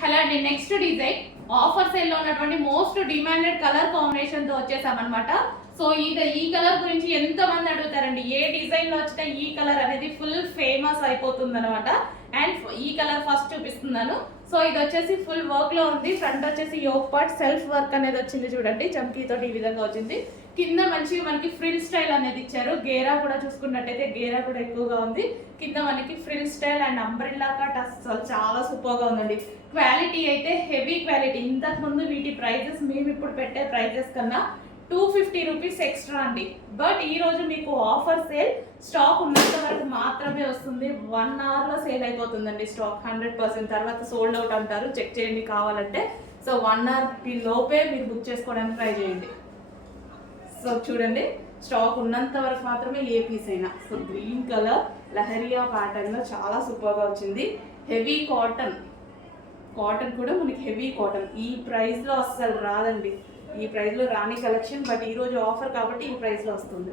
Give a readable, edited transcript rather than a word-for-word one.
Hello అండి, next design offer sale లో ఉన్నటువంటి మోస్ట్ డిమాండెడ్ కలర్ కాంబినేషన్ తో వచ్చేసామన్నమాట. సో ఈ కలర్ గురించి ఎంత మంది అడుగుతారండి. ఏ డిజైన్ లో వచ్చినా ఈ కలర్ అనేది ఫుల్ ఫేమస్ అయిపోతుంది అనమాట. అండ్ ఈ కలర్ ఫస్ట్ చూపిస్తున్నాను. సో ఇది వచ్చేసి ఫుల్ వర్క్ లో ఉంది. ఫ్రంట్ వచ్చేసి యోక్ పార్ట్ సెల్ఫ్ వర్క్ అనేది వచ్చింది చూడండి, చమ్కీతో ఈ విధంగా వచ్చింది. కింద మంచిగా మనకి ఫ్రిల్ స్టైల్ అనేది ఇచ్చారు. గేరా కూడా చూసుకున్నట్టయితే గేరా కూడా ఎక్కువగా ఉంది. కింద మనకి frill style and umbrella cut అసలు చాలా సూపర్ గా ఉందండి. క్వాలిటీ అయితే హెవీ క్వాలిటీ. ఇంతకు ముందు వీటి ప్రైజెస్ మేము ఇప్పుడు పెట్టే ప్రైజెస్ కన్నా 250 రూపీస్ ఎక్స్ట్రా అండి. బట్ ఈ రోజు మీకు ఆఫర్ సేల్ స్టాక్ ఉన్నంత వరకు మాత్రమే వస్తుంది. 1 hour లో సేల్ అయిపోతుందండి స్టాక్ 100%. తర్వాత సోల్డ్ అవుట్ అంటారు, చెక్ చేయండి కావాలంటే. సో 1 hour లోపే మీరు బుక్ చేసుకోవడానికి ట్రై చేయండి. సో చూడండి, స్టాక్ ఉన్నంత వరకు మాత్రమే ఏ పీస్ అయినా. So green colour leheriya pattern లో చాలా సూపర్ గా వచ్చింది. హెవీ కాటన్ కూడా మనకి హెవీ కాటన్. ఈ ప్రైస్ లో అస్సలు రాదండి. ఈ ప్రైస్ లో రాని కలెక్షన్, బట్ ఈ రోజు ఆఫర్ కాబట్టి ఈ ప్రైస్ లో వస్తుంది.